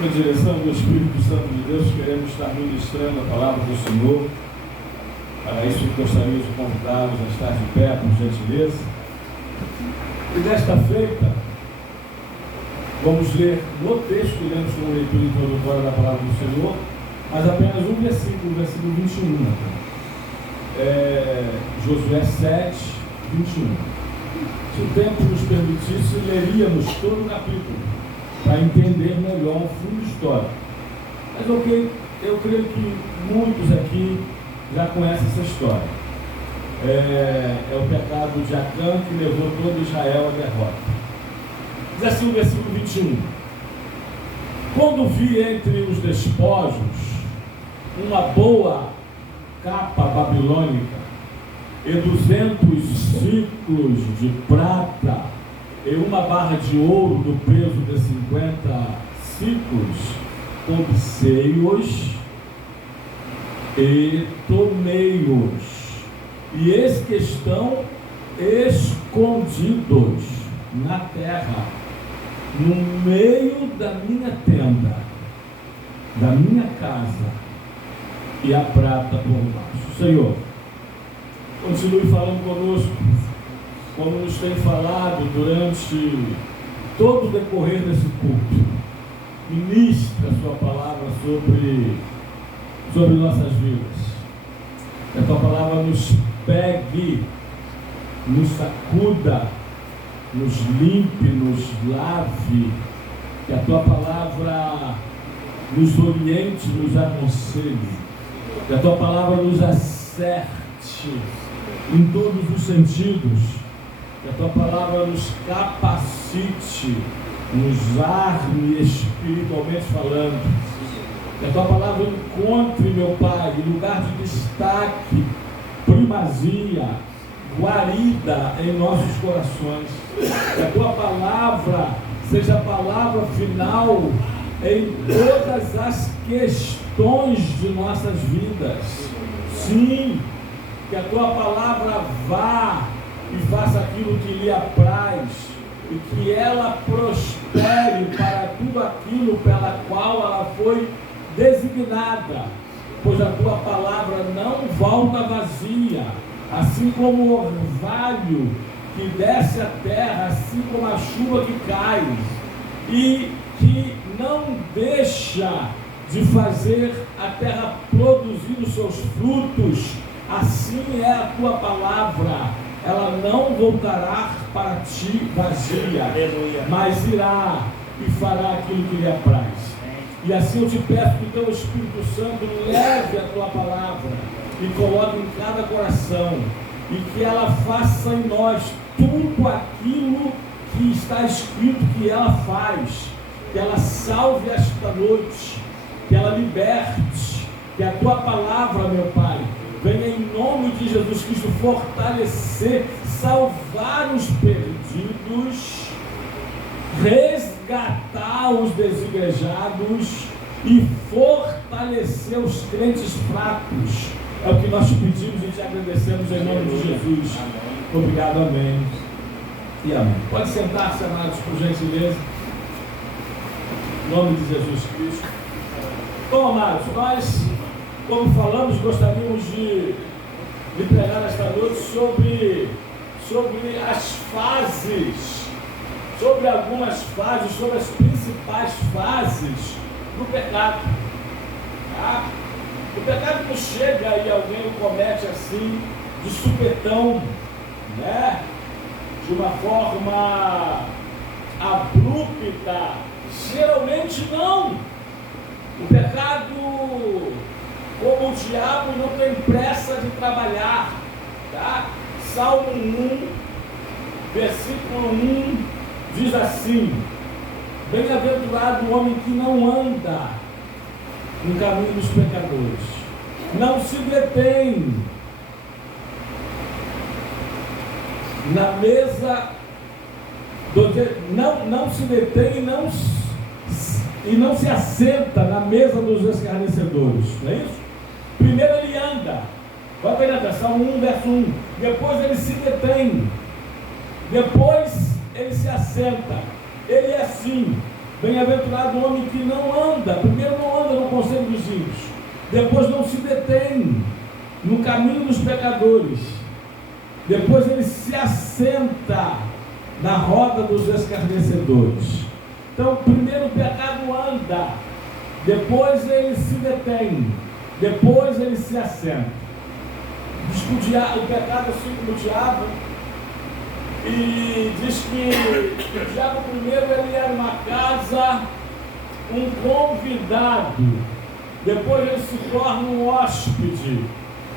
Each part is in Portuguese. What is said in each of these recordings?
Na direção do Espírito Santo de Deus, queremos estar ministrando a palavra do Senhor. Para isso, gostaria de convidá-los a estar de pé, por gentileza. E desta feita, vamos ler no texto, lemos como leitura introdutória da palavra do Senhor, mas apenas um versículo, o versículo 21. Josué 7, 21. Se o tempo nos permitisse, leríamos todo o capítulo, para entender melhor o fundo histórico. Mas eu creio que muitos aqui já conhecem essa história. É o pecado de Acã que levou todo Israel à derrota. Diz assim o versículo 21. Quando vi entre os despojos uma boa capa babilônica e 200 ciclos de prata e uma barra de ouro do peso de 50 ciclos, obsei-os e tomei-os, e eis que estão escondidos na terra, no meio da minha tenda, da minha casa, e a prata por baixo. Senhor, continue falando conosco, como nos tem falado durante todo o decorrer desse culto. Ministra a sua palavra sobre nossas vidas. Que a tua palavra nos pegue, nos sacuda, nos limpe, nos lave. Que a tua palavra nos oriente, nos aconselhe. Que a tua palavra nos acerte em todos os sentidos. Que a tua palavra nos capacite, nos arme espiritualmente falando. Que a tua palavra encontre, meu Pai, lugar de destaque, primazia, guarida em nossos corações. Que a tua palavra seja a palavra final em todas as questões de nossas vidas. Sim, que a tua palavra vá e faça aquilo que lhe apraz, e que ela prospere para tudo aquilo pela qual ela foi designada, pois a tua palavra não volta vazia, assim como o orvalho que desce à terra, assim como a chuva que cai, e que não deixa de fazer a terra produzir os seus frutos. Assim é a tua palavra. Ela não voltará para ti vazia, mas irá e fará aquilo que lhe apraz. E assim eu te peço que o teu Espírito Santo leve a tua palavra e coloque em cada coração, e que ela faça em nós tudo aquilo que está escrito que ela faz, que ela salve esta noite, que ela liberte, que a tua palavra, meu Pai, venha em nome de Jesus Cristo fortalecer, salvar os perdidos, resgatar os desigrejados e fortalecer os crentes fracos. É o que nós te pedimos e te agradecemos em nome de Jesus. Obrigado, amém e amém. Pode sentar-se, amados, por gentileza. Em nome de Jesus Cristo. Bom, amados, nós, como falamos, gostaríamos de pregar esta noite sobre as fases, sobre algumas fases, sobre as principais fases do pecado. Tá? O pecado não chega e alguém o comete assim, de supetão, né? De uma forma abrupta. Geralmente não. O pecado, como o diabo, não tem pressa de trabalhar. Tá? Salmo 1, versículo 1, diz assim: bem-aventurado o homem que não anda no caminho dos pecadores, não se detém na mesa, não se detém e não se assenta na mesa dos escarnecedores, não é isso? Primeiro ele anda, vai pegar atenção, 1 verso 1, depois ele se detém, depois ele se assenta. Ele é assim: bem-aventurado o homem que não anda, primeiro não anda no conselho dos ímpios, depois não se detém no caminho dos pecadores, depois ele se assenta na roda dos escarnecedores. Então, primeiro o pecado anda, depois ele se detém, depois ele se assenta. Diz que o pecado é assim como o diabo, e diz que o diabo primeiro ele era uma casa, um convidado, depois ele se torna um hóspede,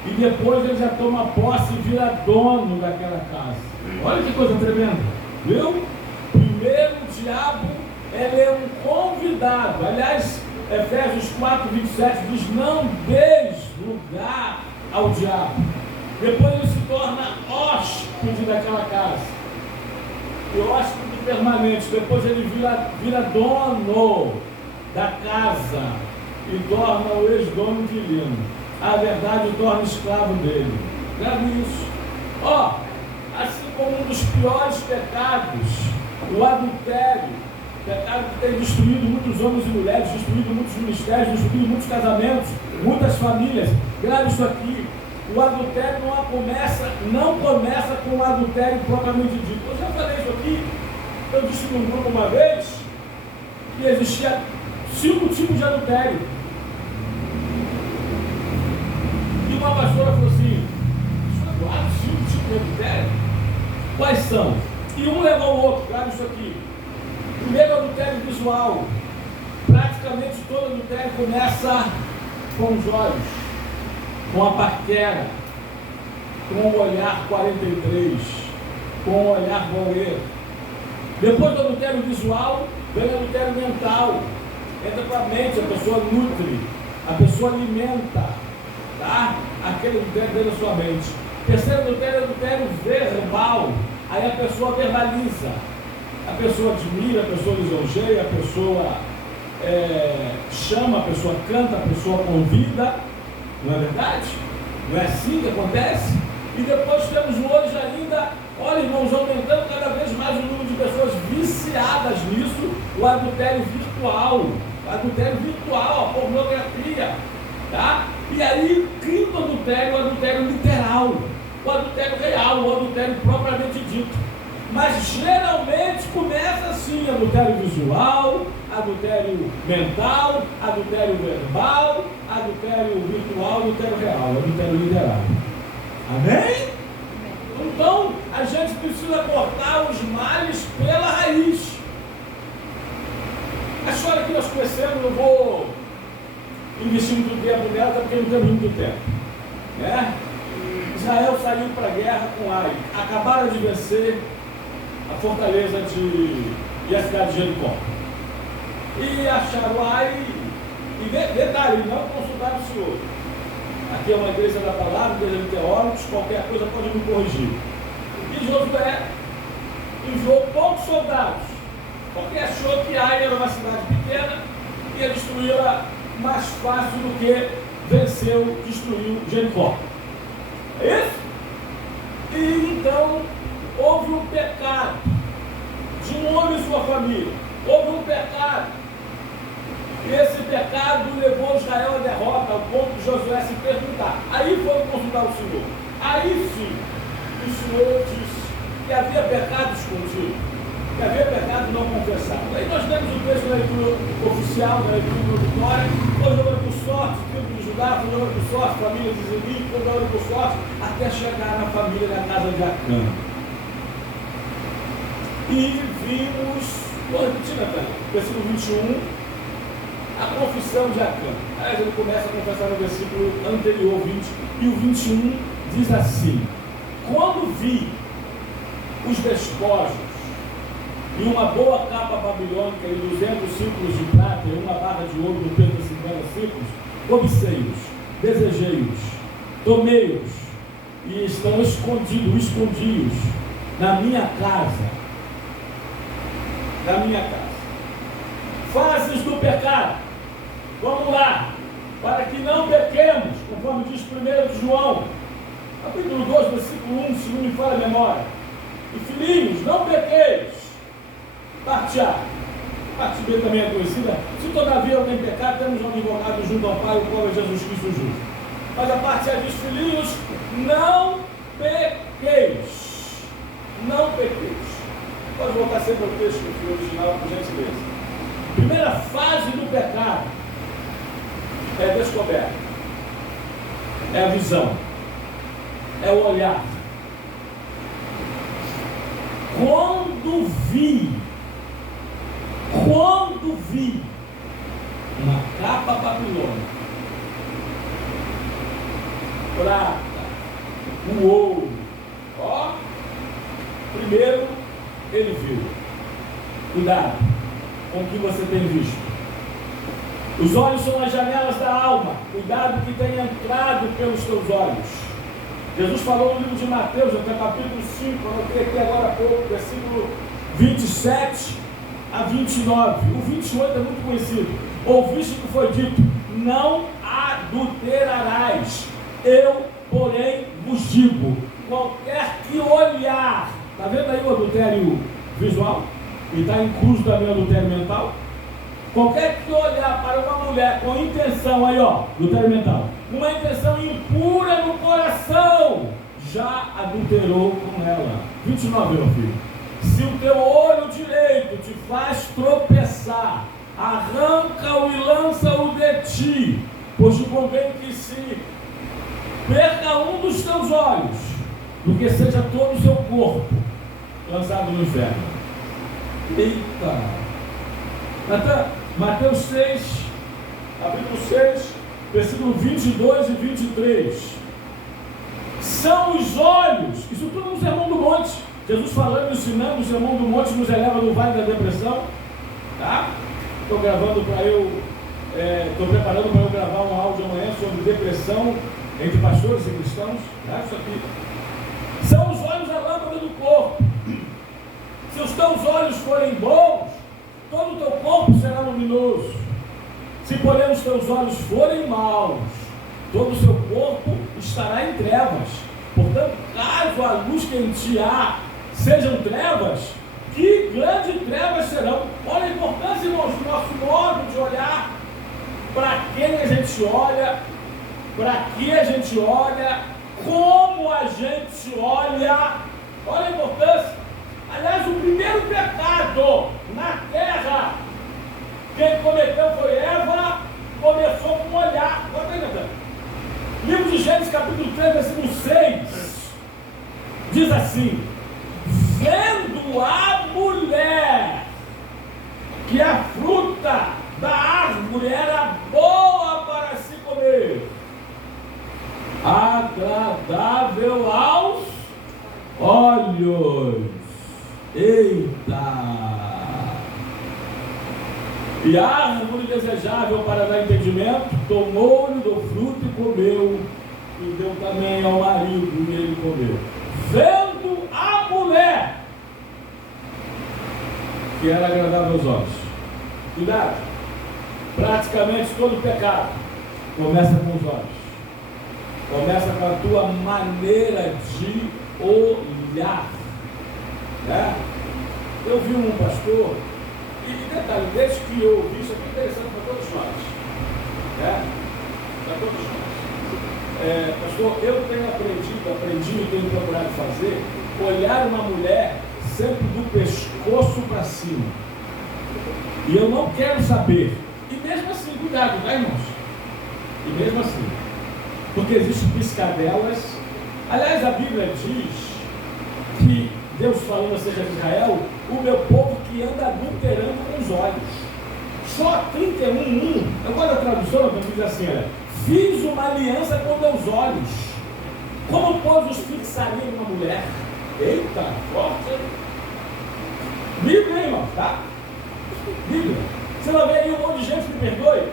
e depois ele já toma posse e vira dono daquela casa. Olha que coisa tremenda, viu? Primeiro o diabo, ele é um convidado. Aliás, Efésios 4:27 diz: não deis lugar ao diabo. Depois ele se torna hóspede daquela casa, e hóspede permanente. Depois ele vira dono da casa e torna o ex-dono inquilino. A verdade o torna escravo dele. Grave isso. Assim como um dos piores pecados, o adultério, pecado que tem destruído muitos homens e mulheres, destruído muitos ministérios, destruído muitos casamentos, muitas famílias. Grave isso aqui. O adultério não começa com o adultério propriamente dito. Eu já falei isso aqui. Eu disse num grupo uma vez que existia 5 tipos de adultério. E uma pastora falou assim: Eduardo, 5 tipos de adultério? Quais são? E um levou o outro. Grave isso aqui. Primeiro, adultério visual. Praticamente todo adultério começa com os olhos, com a paquera, com o olhar 43, com o olhar voyeur. Depois do adultério visual, vem o adultério mental. Entra para a mente, a pessoa nutre, a pessoa alimenta, tá? Aquele adultério dentro da sua mente. Terceiro adultério é adultério verbal. Aí a pessoa verbaliza. A pessoa admira, a pessoa lisonjeia, a pessoa chama, a pessoa canta, a pessoa convida. Não é verdade? Não é assim que acontece? E depois temos hoje ainda, olha, irmãos, aumentando cada vez mais o número de pessoas viciadas nisso, o adultério virtual. O adultério virtual, a pornografia. Tá? E aí, quinto adultério, o adultério literal. O adultério real, o adultério propriamente dito. Mas geralmente começa assim: adultério visual, adultério mental, adultério verbal, adultério virtual, adultério real, adultério literário. Amém? Então a gente precisa cortar os males pela raiz. A história que nós conhecemos, não vou investir muito tempo nela, porque não temos muito tempo, né? Israel saiu para a guerra com Ai, acabaram de vencer a fortaleza e a cidade de Jericó. E acharam Ai, e detalhe, não consultaram o Senhor. Aqui é uma igreja da palavra, igreja de teólogos, qualquer coisa pode me corrigir. E Josué enviou poucos soldados, porque achou que Ai era uma cidade pequena e ia destruí-la mais fácil do que destruiu Jericó. É isso? E então houve um pecado de um homem e sua família. Houve um pecado. E esse pecado levou Israel à derrota, ao ponto de Josué se perguntar. Aí foi consultar o Senhor. Aí sim, o Senhor disse que havia pecado escondido, que havia pecado não confessado. Aí nós temos o texto da leitura oficial, da leitura introdutória. Foi jogando por sorte, tribo de Judá, foi jogando por sorte, família de Zeli, foi jogando por sorte, até chegar na família da casa de Acã. E vimos, vou repetir, Natália, versículo 21, a confissão de Acã. Aí ele começa a confessar no versículo anterior, 20, e o 21 diz assim: quando vi os despojos e uma boa capa babilônica e 200 ciclos de prata e uma barra de ouro do peso de 50 ciclos, cobicei-os, desejei-os, tomei-os e estão escondidos na minha casa. Na minha casa. Fases do pecado. Vamos lá. Para que não pequemos, conforme diz 1 João, capítulo 2, versículo 1, se não me falha a memória. E filhinhos, não pequeis. Parte A. Parte B também é conhecida. Se todavia ou tem pecado, temos um advogado junto ao Pai, o qual é Jesus Cristo justo. Mas a parte C diz: filhinhos, não pequeis. Não pequeis. Pode voltar sempre ao texto do original, por gentileza. Primeira fase do pecado é a descoberta, é a visão, é o olhar. Quando vi uma capa babilônica, prata, o ouro, primeiro ele viu. Cuidado com o que você tem visto. Os olhos são as janelas da alma. Cuidado que tem entrado pelos teus olhos. Jesus falou no livro de Mateus, até capítulo 5, eu anotei aqui agora há pouco, versículo 27 a 29. O 28 é muito conhecido. Ouviste que foi dito: não adulterarás. Eu, porém, vos digo: qualquer que olhar, está vendo aí o adultério visual? E está incluso também o adultério mental? Qualquer que olhar para uma mulher com intenção, aí adultério mental, uma intenção impura no coração, já adulterou com ela. 29, meu filho. Se o teu olho direito te faz tropeçar, arranca-o e lança-o de ti, pois te convém que se perca um dos teus olhos, do que seja todo o seu corpo lançado no inferno. Eita! Mateus 6, capítulo 6, versículo 22 e 23. São os olhos, isso tudo no Sermão do Monte. Jesus falando, ensinando, o Sermão do Monte nos eleva no vale da depressão. Tá? Estou preparando para eu gravar um áudio amanhã sobre depressão entre pastores e cristãos. Tá? Isso aqui. São os olhos a lâmpada do corpo. Se os teus olhos forem bons, todo o teu corpo será luminoso. Se, porém, os teus olhos forem maus, todo o seu corpo estará em trevas. Portanto, caso a luz que em ti há sejam trevas, que grandes trevas serão. Olha a importância, irmãos, do nosso modo de olhar. Para quem a gente olha, para que a gente olha, como a gente olha. Olha a importância. Aliás, o primeiro pecado na terra, quem cometeu foi Eva, começou com um olhar. Agora está entendendo? Livro de Gênesis, capítulo 3, versículo 6, diz assim: vendo a mulher que a fruta da árvore era boa para se comer, agradável aos olhos. Eita! E a árvore desejável para dar entendimento, tomou-lhe do fruto e comeu, e deu também ao marido, e ele comeu. Vendo a mulher que era agradável aos olhos. Cuidado! Praticamente todo pecado começa com os olhos. Começa com a tua maneira de olhar. Né? Eu vi um pastor, e detalhe, desde que eu ouvi, isso aqui é interessante para todos nós. Né? Para todos nós. Pastor, eu tenho aprendi e tenho procurado fazer, olhar uma mulher sempre do pescoço para cima. E eu não quero saber. E mesmo assim, cuidado, tá, irmãos? E mesmo assim, porque existem piscadelas. Aliás, a Bíblia diz que Deus falando acerca de Israel, o meu povo que anda adulterando com os olhos. Só 31:1, eu gosto da tradução, que diz assim: olha, fiz uma aliança com meus olhos. Como pois os fixaria em uma mulher? Eita, forte! Bíblia, hein, irmão, tá? Bíblia. Você vai ver aí um monte de gente que perdoe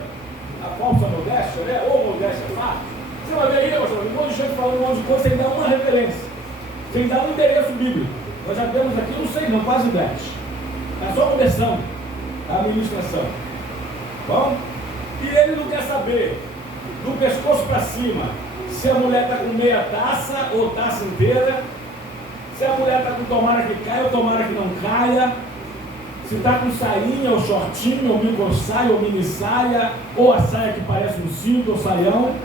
a falsa modéstia, né? Ou modéstia fácil. Você vai ver aí, um monte de gente falando um monte de coisa sem dar uma referência, sem dar um endereço bíblico. Nós já temos aqui, não sei não, quase 10. É só começando a administração. Bom? E ele não quer saber, do pescoço para cima, se a mulher está com meia taça ou taça inteira, se a mulher está com tomara que caia ou tomara que não caia, Se está com sainha, ou shortinho, ou microsaia, ou mini saia, ou a saia que parece um cinto, ou saião.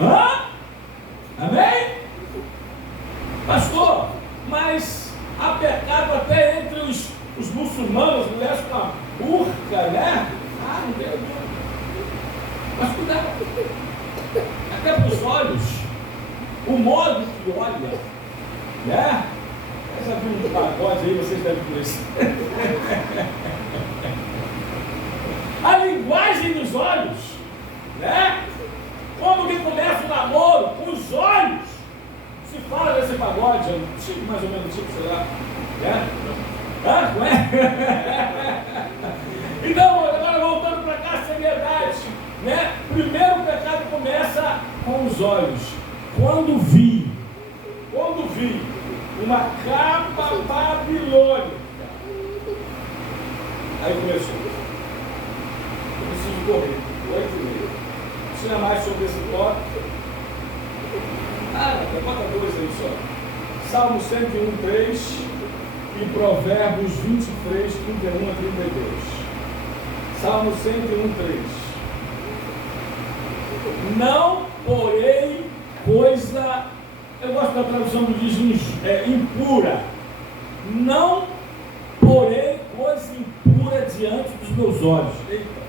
Hã? Amém? Pastor, mas há pecado até entre os muçulmanos, mulheres com a burca, né? Ah, não tem. Mas cuidado. Até para os olhos. O modo que olha, né? Eu já vi um pagode aí, vocês devem conhecer. A linguagem dos olhos, né? Como que começa o namoro? Com os olhos. Se fala desse pagode, tipo, mais ou menos, tipo, sei lá, né? Ah, não é? Então, agora voltando para cá, seriedade, né? Primeiro o pecado começa com os olhos. Quando vi uma capa babilônica, aí começou. Eu preciso correr, 8h30. Tinha mais sobre esse tópico. Bota 2 aí só. Salmo 101:3 e Provérbios 23, 31 a 32. Salmo 101:3. Não porei coisa, eu gosto da tradução que diz impura. Não porei coisa impura diante dos meus olhos. Eita.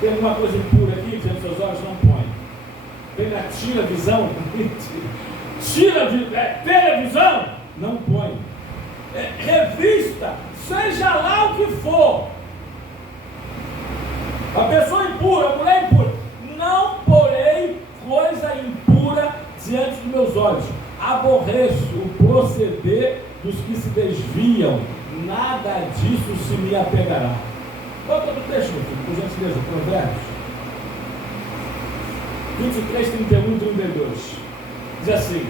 Tem alguma coisa impura aqui diante dos seus olhos? Não põe. Tira a visão. Tira televisão? Não põe. Revista, seja lá o que for. A pessoa impura, a mulher impura. Não porei coisa impura diante dos meus olhos. Aborreço o proceder dos que se desviam. Nada disso se me apegará. Bota no texto, meu filho, por gentileza, Provérbios 23, 31 e 32. Diz assim: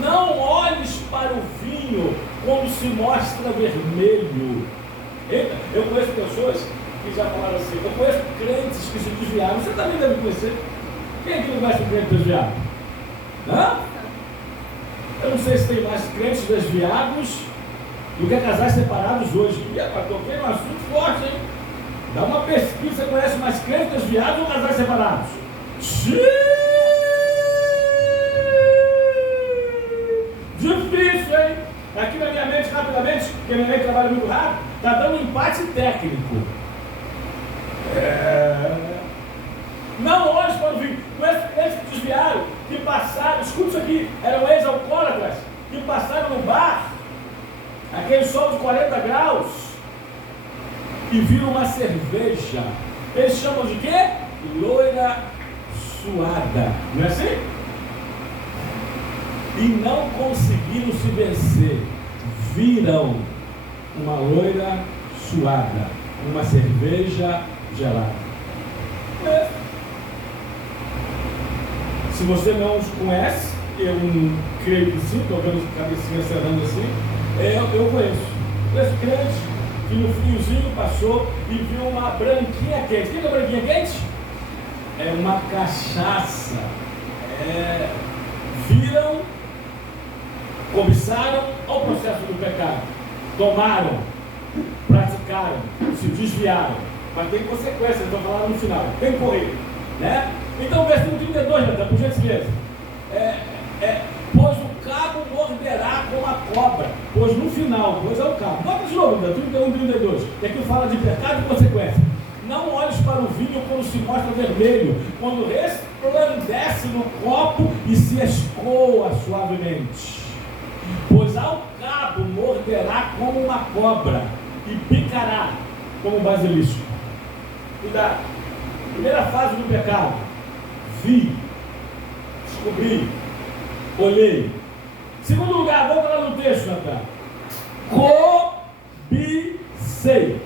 não olhes para o vinho quando se mostra vermelho. Eita, eu conheço pessoas que já falaram assim, eu conheço crentes que se desviaram. Você também deve conhecer. Quem aqui não conhece um crente desviado? Hã? Eu não sei se tem mais crentes desviados do que casais separados hoje. E agora, toquei num assunto forte, hein? Dá uma pesquisa, você conhece mais crentes desviados ou casais separados? Difícil, hein? Aqui na minha mente, rapidamente, porque a minha mente trabalha muito rápido, está dando um empate técnico. Não olhe para o vinho. Conheço crentes que desviaram, que passaram, escuta isso aqui, eram ex-alcoólatras, que passaram no bar, aquele sol de 40 graus, e viram uma cerveja. Eles chamam de quê? Loira suada. Não é assim? E não conseguiram se vencer. Viram uma loira suada, uma cerveja gelada. Se você não os conhece, eu não creio que sim, estou vendo a cabecinha cerrando assim, eu conheço. Conheço crente que no friozinho passou e viu uma branquinha quente. O que é branquinha quente? É uma cachaça. Viram, cobiçaram ao processo do pecado. Tomaram, praticaram, se desviaram. Mas tem consequências, então falaram no final. Tem que correr, né? Então, versículo 32, Natan, por gentileza. Pois o cabo morderá como a cobra. Pois no final, pois é o cabo. Bota de novo, 31, 32. Que aqui fala de pecado e consequência. Não olhes para o vinho quando se mostra vermelho, quando resplandece no copo e se escoa suavemente. Pois ao cabo morderá como uma cobra e picará como um basilisco. Cuidado. Primeira fase do pecado. Vi, descobri, olhei. Segundo lugar, vamos lá no texto, Natan. Cobicei.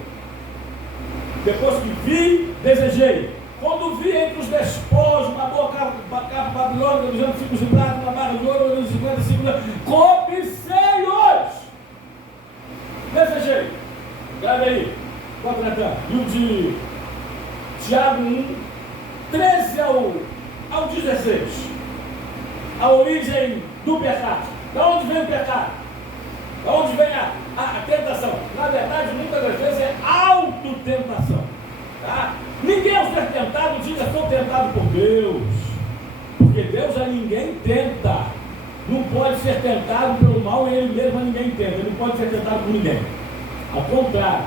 Depois que vi, desejei. Quando vi entre os despojos, uma boa capa babilônica, 200 ciclos de prata, uma barra de ouro, 250 ciclos de... Cobicei-os. Desejei. Grave aí. Bota, Natan. Livro de Tiago 1, 13 ao 16. A origem do pecado. Da onde vem o pecado? Da onde vem a tentação. Na verdade, muitas das vezes é autotentação. Tá? Ninguém ao ser tentado diga sou tentado por Deus. Porque Deus a ninguém tenta. Não pode ser tentado pelo mal e ele mesmo a ninguém tenta. Ele não pode ser tentado por ninguém. Ao contrário,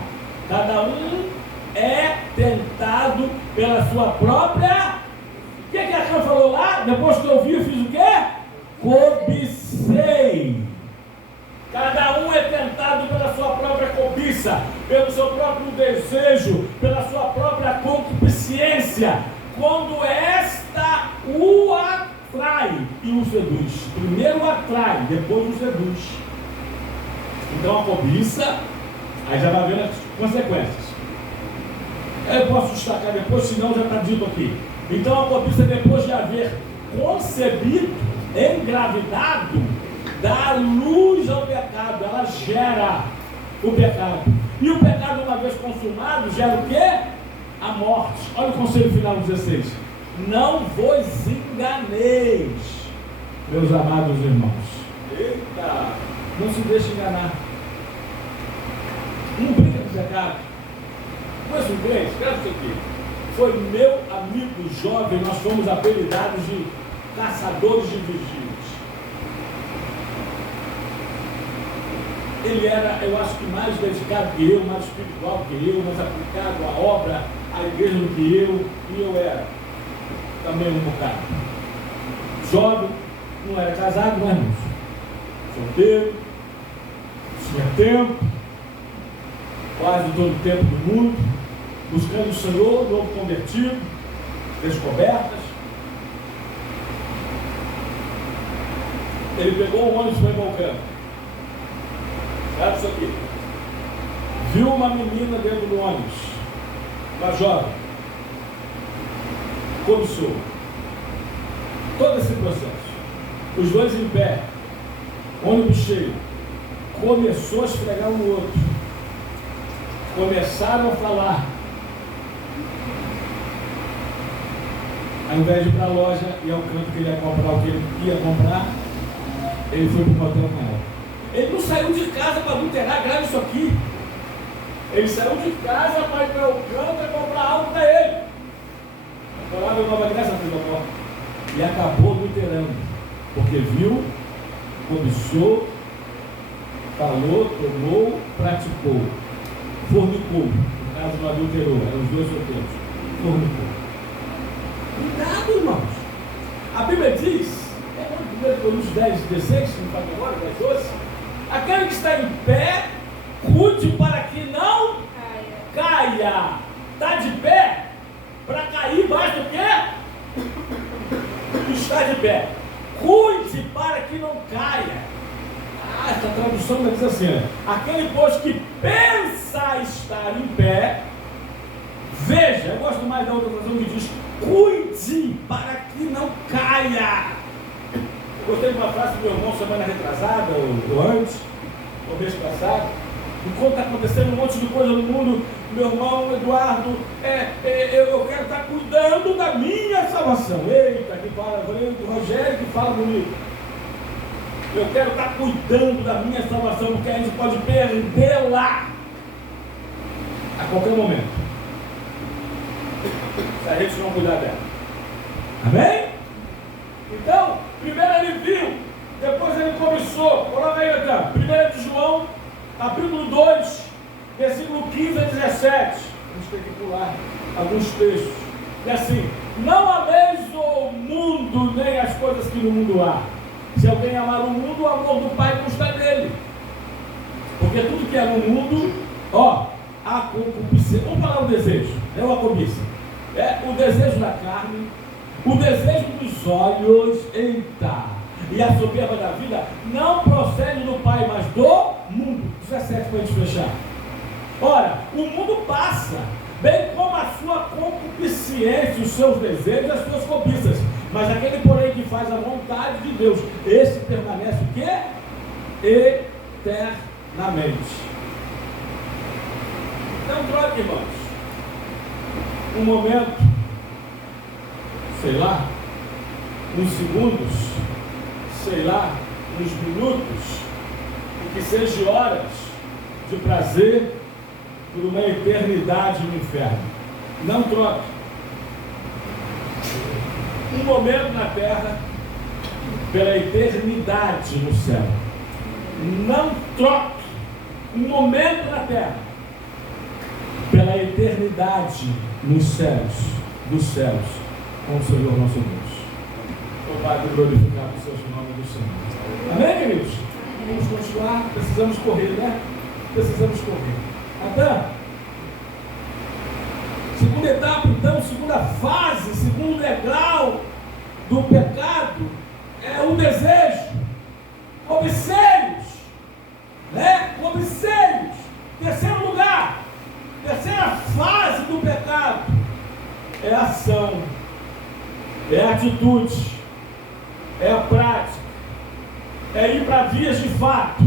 cada um é tentado pela sua própria. O que a Cã falou lá? Depois que eu vi, eu fiz o quê? Cobicei. Cada um é tentado pela sua própria cobiça, pelo seu próprio desejo, pela sua própria concupiscência. Quando esta o atrai e o seduz. Primeiro o atrai, depois o seduz. Então a cobiça, aí já vai vendo as consequências. Eu posso destacar depois, senão já está dito aqui. Então a cobiça, depois de haver concebido, engravidado, dá luz ao pecado, ela gera o pecado. E o pecado, uma vez consumado, gera o quê? A morte. Olha o conselho final 16. Não vos enganeis, meus amados irmãos. Eita! Não se deixe enganar. Não brinca com o pecado. Conheço um crente, escreve isso aqui. Foi meu amigo jovem, nós fomos apelidados de caçadores de vigílias. Ele era, eu acho que mais dedicado que eu, mais espiritual que eu, mais aplicado à obra, à igreja do que eu, e eu era também um bocado. Jovem, não era casado, não é, irmãos? Solteiro, tinha tempo, quase todo o tempo do mundo, buscando o Senhor, novo convertido, descobertas. Ele pegou o ônibus para ir para o campo. Sabe isso aqui? Viu uma menina dentro do ônibus, uma jovem, cobiçou. Todo esse processo. Os dois em pé, ônibus cheio, começou a esfregar um no outro. Começaram a falar. Ao invés de ir para a loja e ao canto que ele ia comprar o que ele ia comprar, ele foi para o motel com ela. Ele não saiu de casa para adulterar, grave isso aqui. Ele saiu de casa para ir para o canto e comprar algo para ele. A palavra nova graça, e acabou adulterando, porque viu, cobiçou, falou, tomou, praticou, fornicou. No caso não adulterou, eram os dois solteiros. Fornicou. Cuidado, irmãos. A Bíblia diz, 1 Coríntios 10, 16, se não faz agora, 10, 12, aquele que está em pé, cuide para que não caia. Está de pé, para cair mais do que está de pé. Cuide para que não caia. Essa tradução diz assim: aquele, pois, que pensa estar em pé, veja, eu gosto mais da outra tradução que diz: cuide para que não caia. Eu gostei de uma frase do meu irmão semana retrasada, ou antes, ou mês passado. Enquanto está acontecendo um monte de coisa no mundo, meu irmão Eduardo, eu quero estar cuidando da minha salvação. Eita, que fala, o Rogério que fala bonito. Eu quero estar cuidando da minha salvação, porque a gente pode perdê-la a qualquer momento, se a gente não cuidar dela. Amém? Então, primeiro ele viu, depois ele começou. Coloca aí, então, 1 de João, capítulo 2, versículo 15 a 17. Vamos ter que pular alguns textos. E assim: não ameis o mundo, nem as coisas que no mundo há. Se alguém amar o mundo, o amor do Pai não está nele. Porque tudo que é no mundo, a concupiscência, vamos falar o desejo, é uma cobiça. É o desejo da carne, o desejo dos olhos, e a soberba da vida não procede do Pai, mas do mundo. 17 para a gente fechar. Ora, o mundo passa, bem como a sua concupiscência, os seus desejos e as suas cobiças. Mas aquele, porém, que faz a vontade de Deus, esse permanece o quê? Eternamente. Então, troque, irmãos, um momento, sei lá, uns segundos, sei lá, uns minutos, e que seja horas, de prazer por uma eternidade no inferno. Não troque um momento na terra pela eternidade no céu. Não troque um momento na terra pela eternidade nos céus, dos céus, com o Senhor nosso Deus. Louvado e glorificado seja o nome do Senhor. Amém, queridos? Vamos continuar, precisamos correr, né? Precisamos correr. Adão, segunda etapa, então, segunda fase, segundo degrau do pecado é o desejo, cobiceiros, né? Cobiceiros. Terceiro lugar, terceira fase do pecado é a ação, é a atitude, é a prática, é ir para vias de fato,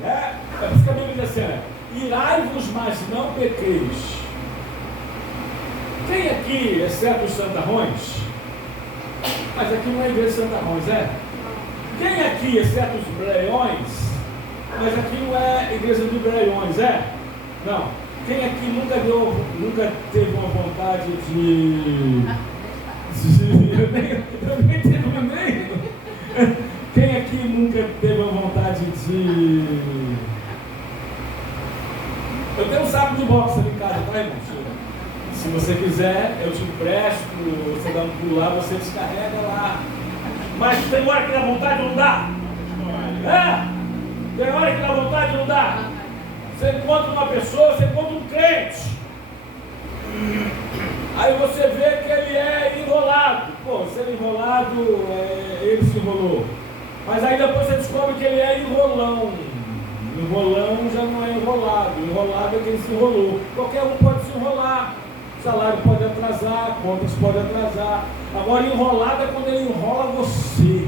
né? É por isso que a Bíblia diz assim, né? Irai-vos, mas não pequeis. Quem aqui, exceto os santarrões, mas aqui não é igreja de santarrões, é? Quem aqui, exceto os breões, mas aqui não é igreja de breões, é? Não. Quem aqui nunca teve uma vontade de eu nem tenho nem. Quem aqui nunca teve uma vontade de... Eu tenho um saco de boxe ali em casa, tá, irmão? Se você quiser, eu te empresto, você dá um pulo lá, você descarrega lá. Mas tem hora que dá vontade, não dá? É? Tem hora que dá vontade, não dá? Você encontra uma pessoa, você encontra um crente. Aí você vê que ele é enrolado. Pô, se ele é enrolado, ele se enrolou. Mas aí depois você descobre que ele é enrolão. Enrolão já não é enrolado. Enrolado é quem se enrolou. Qualquer um pode se enrolar. O salário pode atrasar, contas podem atrasar. Agora enrolado é quando ele enrola você.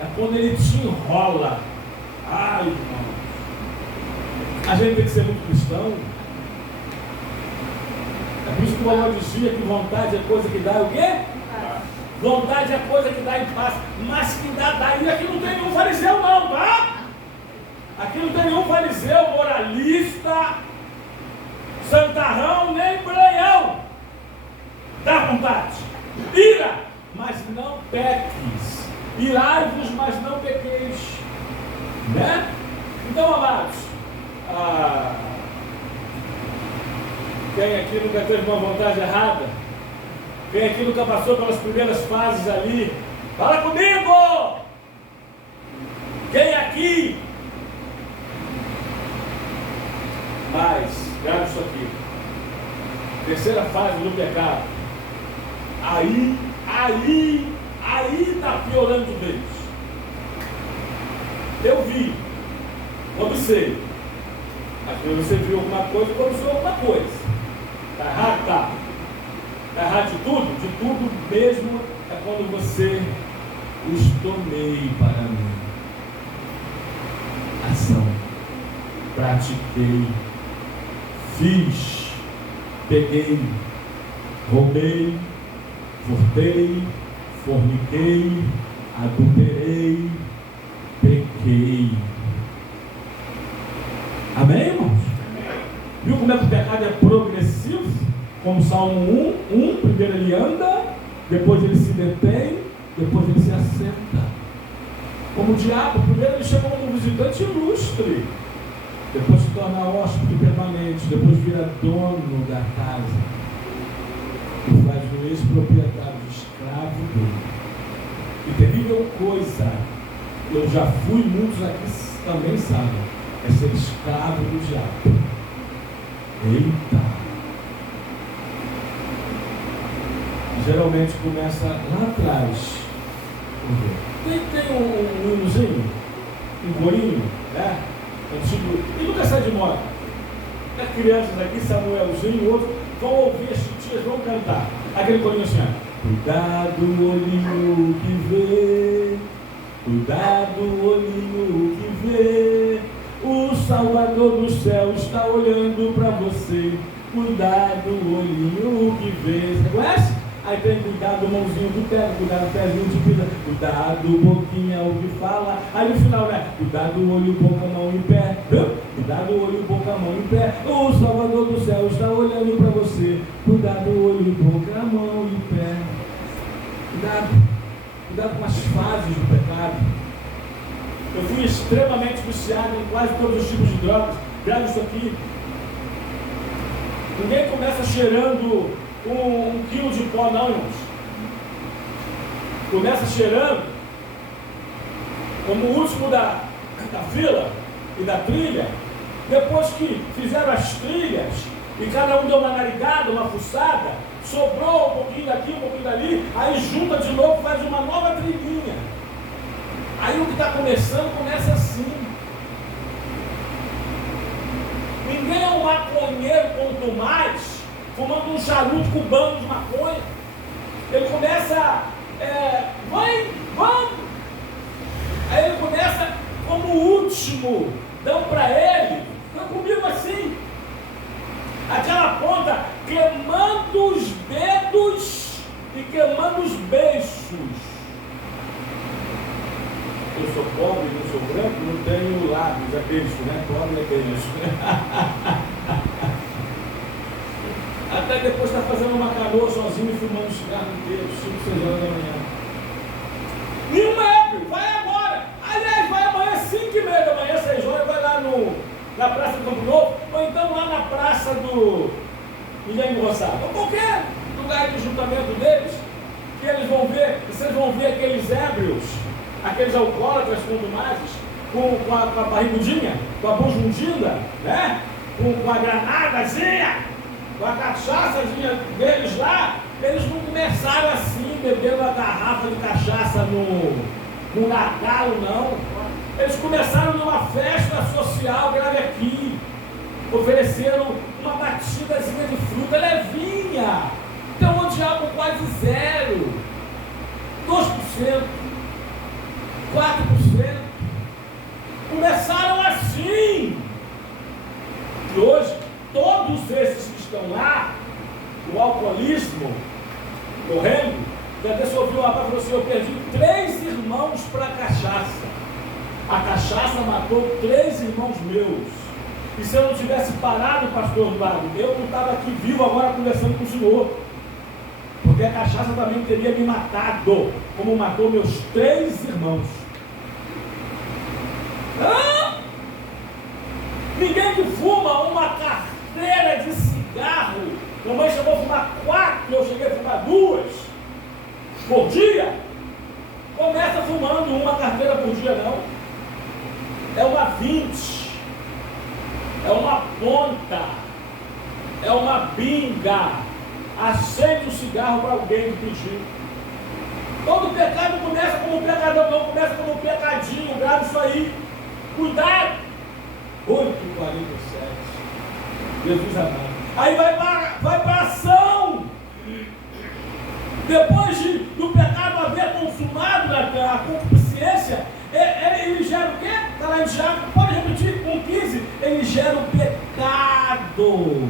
É quando ele te enrola. Ai, irmão. A gente tem que ser muito cristão. É por isso que o Paulo dizia que vontade é coisa que dá o quê? Vontade é coisa que dá em paz. Mas que dá daí. Aqui não tem nenhum fariseu não, tá? Aqui não tem nenhum fariseu, moralista, santarrão, nem breião. Dá vontade. Ira, mas não peques. Irai-vos, mas não pequeis. Né? Então, amados, quem aqui nunca teve uma vontade errada? Quem aqui nunca passou pelas primeiras fases ali? Fala comigo! Quem aqui? Mas, grave isso aqui. Terceira fase do pecado. Aí está piorando de vez. Eu vi, observe. Aqui você viu alguma coisa, observou alguma coisa. Está errado? Tá. Está errado de tudo? De tudo mesmo é quando você os tomei para mim. Ação. Pratiquei. Fiz. Peguei. Roubei. Furtei. Forniquei. Adulterei. Pequei. Amém, irmãos? Amém. Viu como é que o pecado é progressivo? Como Salmo 1, primeiro ele anda, depois ele se detém, depois ele se assenta. Como o diabo, primeiro ele chama como um visitante ilustre, depois se torna hóspede permanente, depois vira dono da casa, e faz o ex-proprietário, o escravo dele. E terrível coisa, eu já fui, muitos aqui também sabem, é ser escravo do diabo. Eita! Geralmente começa lá atrás. Tem um hinozinho, um corinho, né? Antigo, e nunca sai de moda. As crianças aqui, Samuelzinho, outro, vão ouvir as titias, vão cantar. Aquele corinho assim, ó. Cuidado, olhinho que vê. Cuidado, olhinho que vê. O Salvador do céu está olhando para você. Cuidado, olhinho que vê. Você conhece? Aí tem cuidado, mãozinho do pé, cuidado, pezinho de pisa, cuidado, boquinha, o que fala. Aí no final, né? Cuidado, olho, boca, mão e pé. Cuidado, olho, boca, mão e pé. O Salvador do céu está olhando para você. Cuidado, olho, boca, mão e pé. Cuidado com as fases do pecado. Eu fui extremamente viciado em quase todos os tipos de drogas. Grave isso aqui. Ninguém começa cheirando um quilo de pó, não, irmãos. Começa cheirando como o último da fila e da trilha. Depois que fizeram as trilhas e cada um deu uma narigada, uma fuçada, sobrou um pouquinho daqui, um pouquinho dali, aí junta de novo, faz uma nova trilhinha. Aí o que está começando, começa assim. Ninguém é um maconheiro quanto mais, fumando um charuto cubano de maconha. Ele começa, vamos. Aí ele começa como o último, dão para ele, fica comigo assim. Aquela ponta queimando os dedos e queimando os beiços. Eu sou pobre, não sou branco, não tenho lábios, é beijo, né? Pobre é beijo. Até depois está fazendo uma canoa sozinho e fumando cigarro inteiro, 5, 6 horas da manhã. Nenhum ébrio, vai agora. Aliás, vai amanhã, 5h30 da manhã, 6 horas, vai lá na Praça do Campo Novo, ou então lá na Praça do Guilherme Roçado, ou qualquer lugar de juntamento deles, que eles vão ver, vocês vão ver aqueles ébrios, aqueles alcoólatras contumazes, com a barrigudinha, com a bujundinha, né? Com a granadazinha, com a cachaçazinha deles lá. Eles não começaram assim, bebendo a garrafa de cachaça no gargalo, não. Eles começaram numa festa social, grave aqui. Ofereceram uma batidazinha de fruta levinha. Então o diabo quase 0. 2%. 4%. Começaram assim. E hoje, todos esses que estão lá, o alcoolismo, correndo, já deixa eu ouvir uma palavra assim, eu perdi 3 irmãos para a cachaça. A cachaça matou 3 irmãos meus. E se eu não tivesse parado, pastor Eduardo, eu não estava aqui vivo agora conversando com o senhor. Porque a cachaça também teria me matado, como matou meus 3 irmãos. Ninguém que fuma uma carteira de cigarro, mamãe chamou a fumar 4, eu cheguei a fumar 2 por dia, começa fumando uma carteira por dia, não. É uma 20, é uma ponta, é uma binga. Aceite o cigarro para alguém que pediu. Todo pecado começa como pecadão, não começa como pecadinho, grave isso aí. Cuidado! 8h47. Jesus amado. Aí vai para ação. Depois do pecado haver consumado a concupiscência, ele gera o quê? Está lá em Tiago, pode repetir com 15. Ele gera o pecado.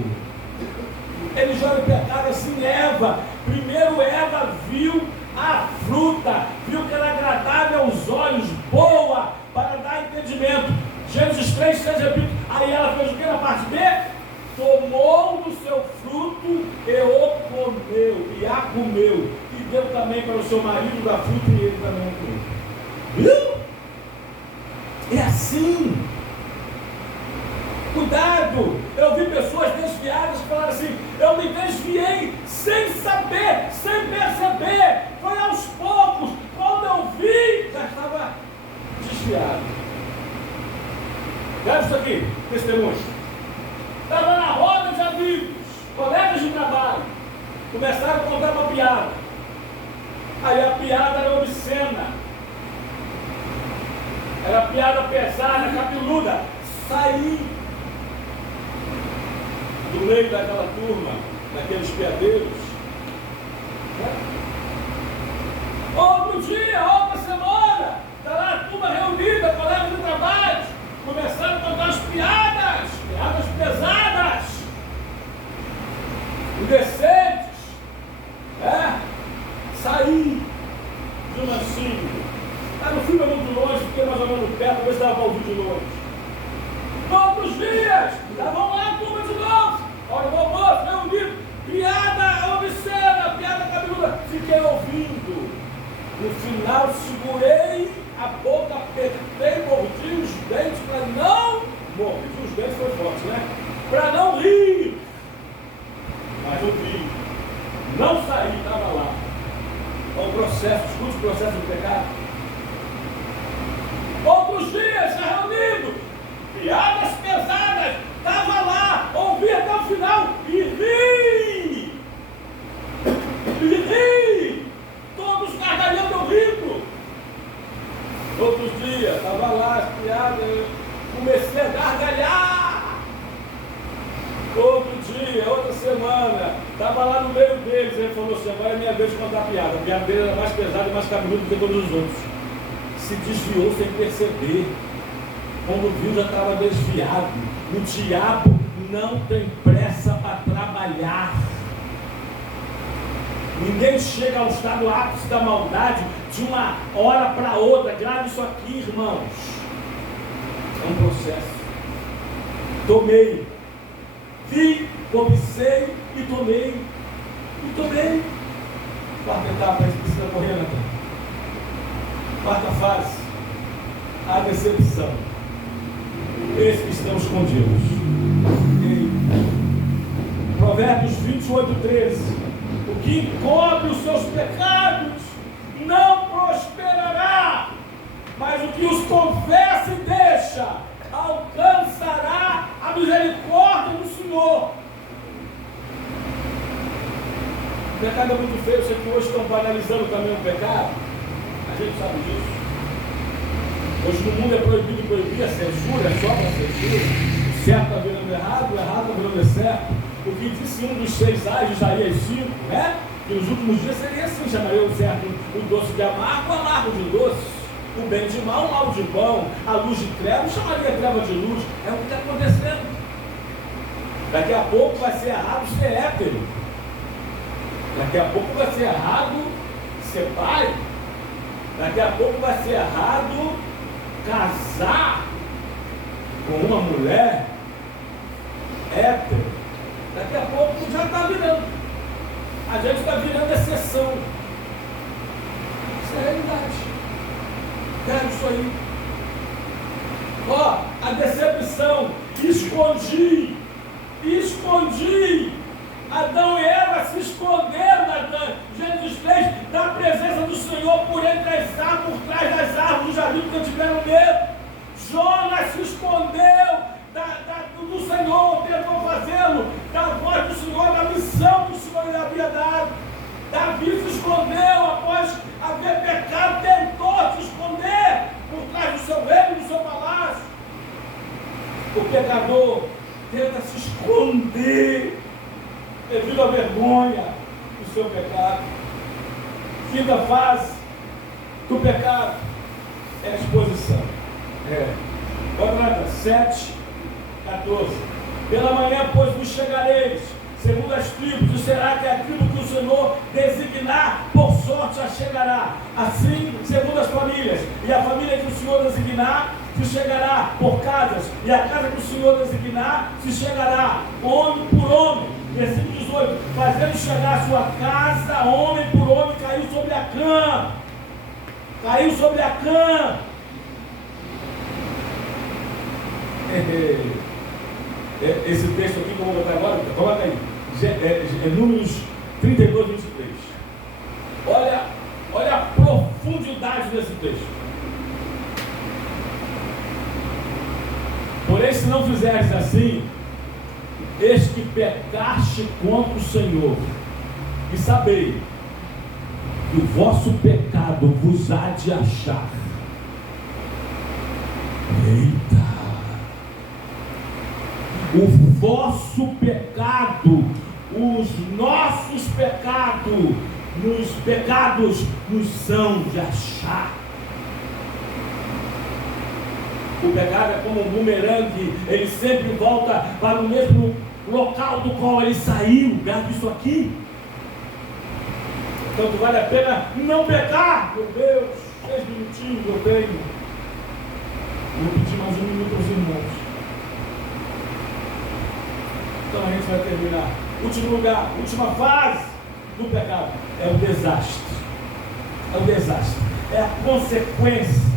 Ele gera o pecado assim, Eva. Primeiro Eva viu a fruta, viu que era agradável aos olhos, boa, para dar entendimento. Gênesis 3, 6, repito. Aí ela fez o que na parte B? Tomou do seu fruto e o comeu, e a comeu, e deu também para o seu marido da fruta e ele também comeu. Viu? É assim. Cuidado! Eu vi pessoas desviadas que falaram assim, eu me desviei sem saber, sem perceber, foi aos poucos, quando eu vi, já estava desviado. Grave isso aqui, testemunho. Estava na roda de amigos, colegas de trabalho, começaram a contar uma piada. Aí a piada era obscena, era piada pesada, cabeluda. Saí do meio daquela turma, daqueles piadeiros. Outro dia, outra semana, está lá a turma reunida, colegas de trabalho, começaram a contar as piadas pesadas, indecentes. Saí de uma assim. Não fui muito longe, fiquei mais ou menos perto, talvez estava para ouvir de longe. Outros final, segurei a boca, apertei, mordi os dentes para não... Mordi os dentes foi forte, né? Para não rir. Mas eu vi. Não saí, estava lá. É um processo, escute o processo do pecado. Outros dias, já reunido, piadas pesadas, estava lá, ouvi até o final e ri. Todos gargalhando rindo. Outros dias, estava lá, as piadas, comecei a gargalhar. Outro dia, outra semana, estava lá no meio deles, ele falou assim, agora é minha vez de contar a piada. A piada dele era mais pesada e mais cabeluda do que todos os outros. Se desviou sem perceber. Quando viu, já estava desviado. O diabo não tem pressa para trabalhar. Ninguém chega ao estado ápice da maldade de uma hora para outra. Grave isso aqui, irmãos. É um processo. Tomei. Vi, cobicei e tomei. Quarta etapa, a gente precisa correr, Natal. Quarta fase, a decepção. Esse que estão escondidos. Provérbios 28:13. O que encobre os seus pecados não prosperará, mas o que os confessa e deixa alcançará a misericórdia do Senhor. O pecado é muito feio. Você que hoje estão banalizando também o pecado. A gente sabe disso. Hoje no mundo é proibido proibir, a censura é só para censura. O certo está virando errado, o errado está virando certo. O que disse um dos 6 A's de Isaías 5, né? Que nos últimos dias seria assim, chamaria o certo o doce de amargo, o amargo de doce, o bem de mal, o mal de bom, a luz de treva, chamaria treva de luz. É o que está acontecendo. Daqui a pouco vai ser errado ser hétero. Daqui a pouco vai ser errado ser pai. Daqui a pouco vai ser errado casar com uma mulher hétero. Daqui a pouco já está virando. A gente está virando exceção. Isso é realidade. Quero isso aí. Ó, a decepção. Escondi. Adão e Eva se esconderam, Gênesis 3, da presença do Senhor por entre as árvores, por trás das árvores do jardim, porque tiveram medo. Jonas se escondeu do Senhor, tentou fazê-lo, da voz do Senhor, da missão que o Senhor lhe havia dado. Davi se escondeu após haver pecado, tentou se esconder por trás do seu reino, do seu palácio. O pecador tenta se esconder devido à vergonha do seu pecado. Quinta fase do pecado é a exposição. Bora 7:14. Pela manhã, pois, vos chegareis, segundo as tribos, e será que aquilo que o Senhor designar, por sorte, já chegará. Assim, segundo as famílias, e a família que o Senhor designar, se chegará por casas, e a casa que o Senhor designar, se chegará, homem por homem. Versículo 18, fazendo chegar a sua casa, homem por homem, caiu sobre a cã. Esse texto aqui que eu vou botar agora, coloca aí, Números 32, 23. Olha a profundidade desse texto. Porém, se não fizeres assim, eis que pecaste contra o Senhor, e sabei que o vosso pecado vos há de achar. Eita! O vosso pecado, os nossos pecados nos são de achar. O pecado é como um bumerangue, ele sempre volta para o mesmo local do qual ele saiu. Grave isso aqui. Então vale a pena não pecar. Meu Deus, 6 minutinhos eu tenho. Vou pedir mais 1 minuto aos irmãos. Então a gente vai terminar. Último lugar, última fase do pecado é o desastre. é o desastre, é a consequência.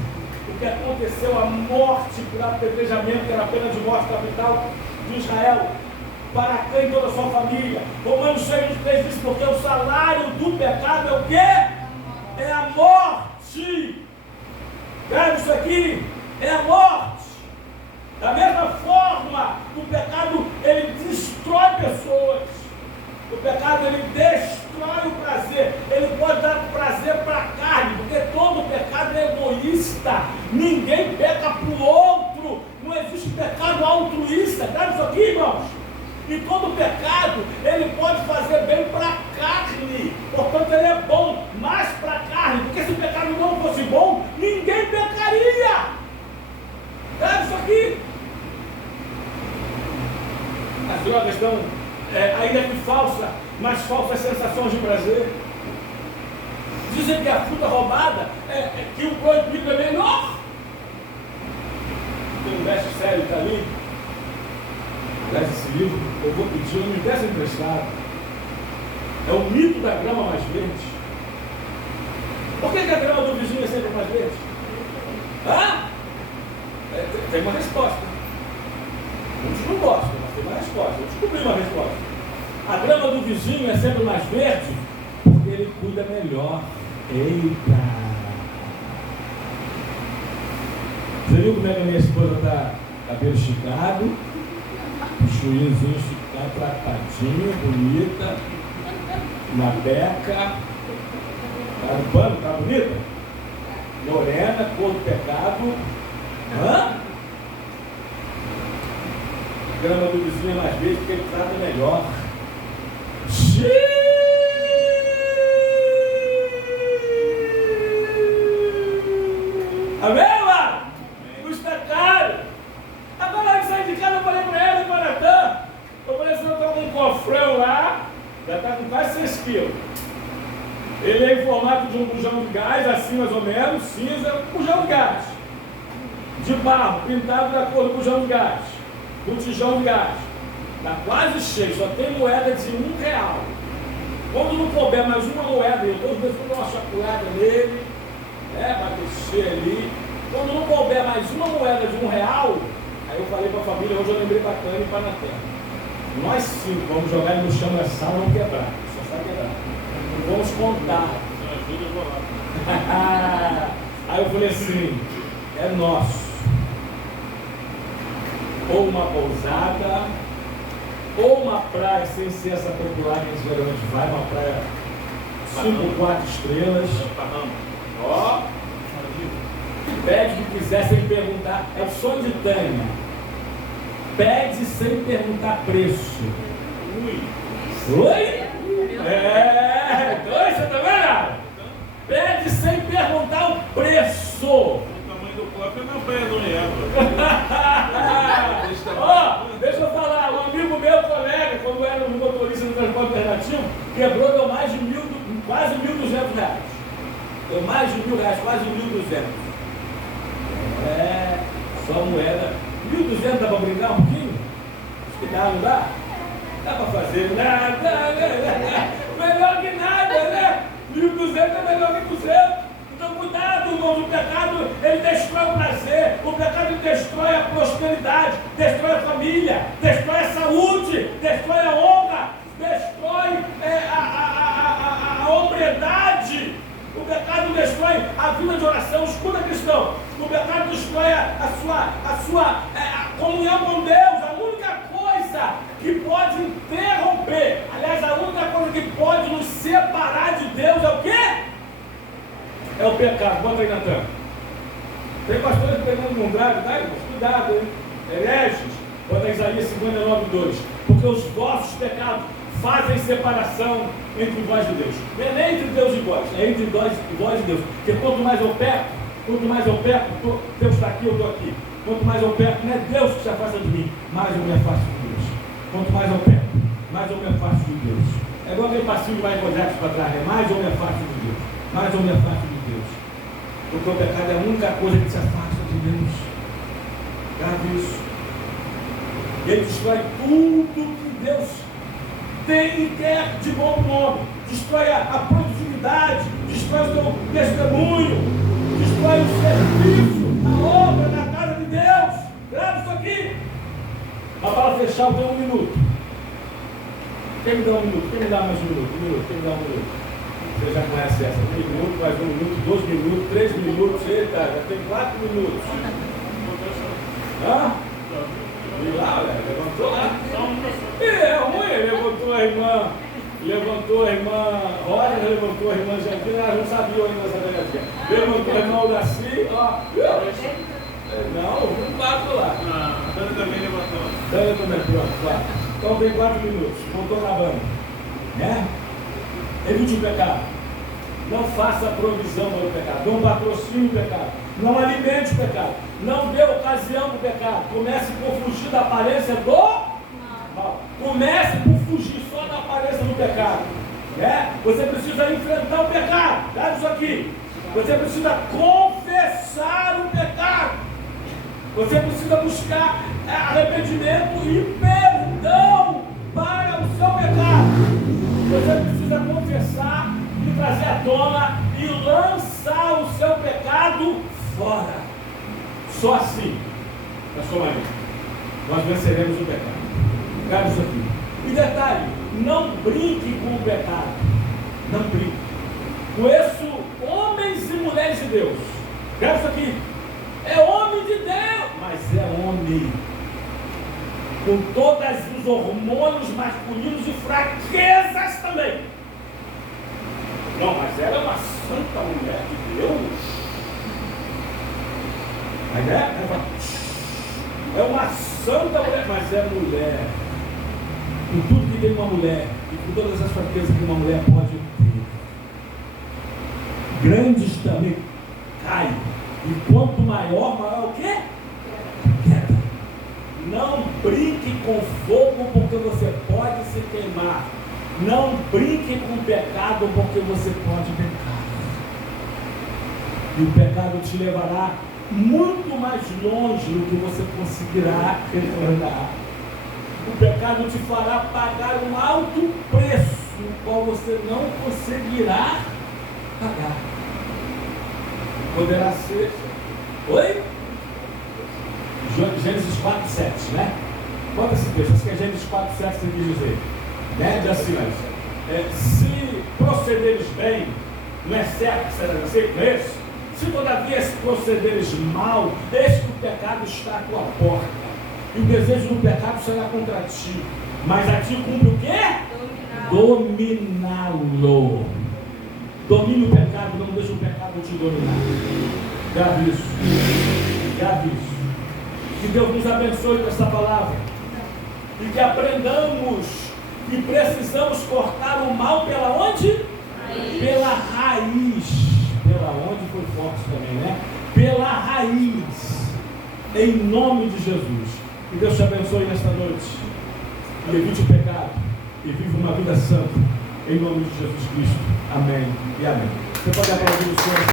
O que aconteceu, a morte por apedrejamento, que era a pena de morte capital de Israel, para Cã e toda a sua família. Romanos 6:23 diz: porque o salário do pecado é o quê? É a morte. Cara, isso aqui é a morte. Da mesma forma, o pecado, ele destrói pessoas. O pecado, ele destrói o prazer. Ele pode dar prazer para a carne, porque todo pecado é egoísta. Ninguém peca para o outro. Não existe pecado altruísta. Sabe isso aqui, irmãos? E todo pecado, ele pode fazer bem para a carne. Portanto, ele é bom mais para a carne. Porque se o pecado não fosse bom, ninguém pecaria. Sabe isso aqui? As drogas dão, ainda que falsa, mas falsas sensações de prazer. Dizem que a fruta roubada, que o proibido é melhor. Tem um verso sério que está ali. Aliás, esse livro, eu vou pedir, não me peça emprestado. É o mito da grama mais verde. Por que a grama do vizinho é sempre mais verde? Tem uma resposta. Muitos não gostam, mas tem uma resposta. Eu descobri uma resposta. A grama do vizinho é sempre mais verde porque ele cuida melhor. Eita! Você viu como é que a minha esposa está cabelo esticado? O chuinhozinho esticado, tratadinho, bonita, uma beca. Tá no pano, tá bonita? Morena, cor do pecado. A grama do vizinho é mais verde porque ele trata melhor. Amém, mano? Custa caro. Agora que sai de casa, eu falei para ela e para Natan. Eu falei assim, eu estou com um cofrão lá, já está com quase 6 quilos. Ele é em formato de um bujão de gás, assim mais ou menos, cinza, bujão de gás. De barro, pintado da cor do bujão de gás. Botijão de gás. Está quase cheio, só tem moeda de R$1. Quando não couber mais uma moeda, eu estou dando uma chacoalhada nele, para descer ali. Quando não couber mais uma moeda de R$1, aí eu falei para a família, hoje eu lembrei para a Tânia e para a Natan. Nós 5 vamos jogar ele no chão da sala e vamos quebrar. Só está quebrado. Não vamos contar. Aí eu falei assim, é nosso. Ou uma pousada, ou uma praia sem ser essa popular que a gente geralmente vai, uma praia 5 ou 4 estrelas. Ó, pede o que quiser sem perguntar, é o sonho de Tânia. Pede sem perguntar preço. Oi? Então você tá vendo? Pede sem perguntar o preço. O tamanho do copo é meu pé, não lembro. Deixa eu falar, um amigo meu, colega, quando era um motorista do transporte alternativo, quebrou, deu mais de quase R$1.200. Deu mais de R$1.000, quase R$1.200. Só moeda. 1.200 dá para brincar um pouquinho? Acho que dá, não dá? Dá para fazer nada, né? Melhor que nada, né? 1.200 é melhor que 200. Então cuidado, irmão, o pecado, ele destrói o prazer, o pecado ele destrói a prosperidade, destrói a família, destrói a saúde, destrói a honra, destrói a hombridade. O pecado destrói a vida de oração. Escuta, cristão, o pecado destrói a sua comunhão com Deus. A única coisa que pode interromper, aliás, a única coisa que pode nos separar de Deus é o quê? É o pecado. Bota aí, Natan. Tem pastores pegando um grave, tá? Cuidado, hein? Hereges. Bota aí Isaías 59:2. Porque os vossos pecados fazem separação entre vós e Deus. Não é nem entre Deus e vós, é entre vós e Deus. Porque quanto mais eu peco, Deus está aqui, eu estou aqui. Quanto mais eu peco, não é Deus que se afasta de mim, mais eu me afasto de Deus. Quanto mais eu peco, mais eu me afasto de Deus. É igual aquele passinho de mais José para trás, né? Mais eu me afasto de Deus. Mais eu me afasto de Deus. Porque o pecado é a única coisa que se afasta de Deus. Grave isso. Ele destrói tudo que Deus tem e quer de bom nome. Destrói a produtividade, destrói o teu testemunho, destrói o serviço, a obra na casa de Deus. Grava isso aqui. Mas para fechar, eu tenho 1 minuto. Quem me dá 1 minuto? Quem me dá mais 1 minuto? 1 minuto. Quem me dá 1 minuto? Você já conhece essa? 1 minuto, mais 1 minuto, 2 minutos, 3 minutos. Eita, já tem 4 minutos. Hã? E lá, levantou lá. É ruim, levantou a irmã. Levantou a irmã Rosa, levantou a irmã Jantina, ela não sabia ainda essa pegadinha. Levantou a irmã Udaci, ó. Não bato lá. A Dani também levantou. Dani também, pronto, vai. Então tem 4 minutos, voltou acabando. Né? Evite o pecado. Não faça provisão para o pecado. Não patrocine o pecado. Não alimente o pecado. Não dê ocasião para o pecado. Comece por fugir da aparência do mal. Comece por fugir só da aparência do pecado. Né? Você precisa enfrentar o pecado. Dá isso aqui. Você precisa confessar o pecado. Você precisa buscar arrependimento e perdão para o seu pecado. Você precisa confessar e trazer à tona e lançar o seu pecado fora. Só assim, pastor Maria, nós venceremos o pecado. Grave isso aqui. E detalhe, não brinque com o pecado. Não brinque. Conheço homens e mulheres de Deus. Grave isso aqui. É homem de Deus, mas é homem com todos os hormônios masculinos e fraquezas também. Não, mas ela é uma santa mulher de Deus. Mas é uma santa mulher, mas é mulher. Com tudo que tem uma mulher e com todas as fraquezas que uma mulher pode ter. Grandes também caem. E quanto maior, maior o quê? Queda. Não brinque com fogo porque você pode se queimar. Não brinque com o pecado porque você pode pecar. E o pecado te levará muito mais longe do que você conseguirá retornar. O pecado te fará pagar um alto preço, o qual você não conseguirá pagar. Poderá ser. Oi? Gênesis 4, 7, né? Conta esse texto, acho que é Gênesis 4, 7 que você quis dizer. Né? Diz assim, se procederes bem, não é certo que será aceito, não é isso? Se todavia se procederes mal, eis que o pecado está à tua porta, e o desejo do pecado será contra ti, mas a ti cumpre o quê? Dominá-lo. Domine o pecado, não deixe o pecado te dominar. Grave isso. Grave isso. Que Deus nos abençoe com essa palavra. E que aprendamos que precisamos cortar o mal pela onde? Pela raiz. Pela onde foi forte também, né? Pela raiz. Em nome de Jesus. Que Deus te abençoe nesta noite. E evite o pecado. E viva uma vida santa. Em nome de Jesus Cristo. Amém e amém. Você pode aplaudir o Senhor.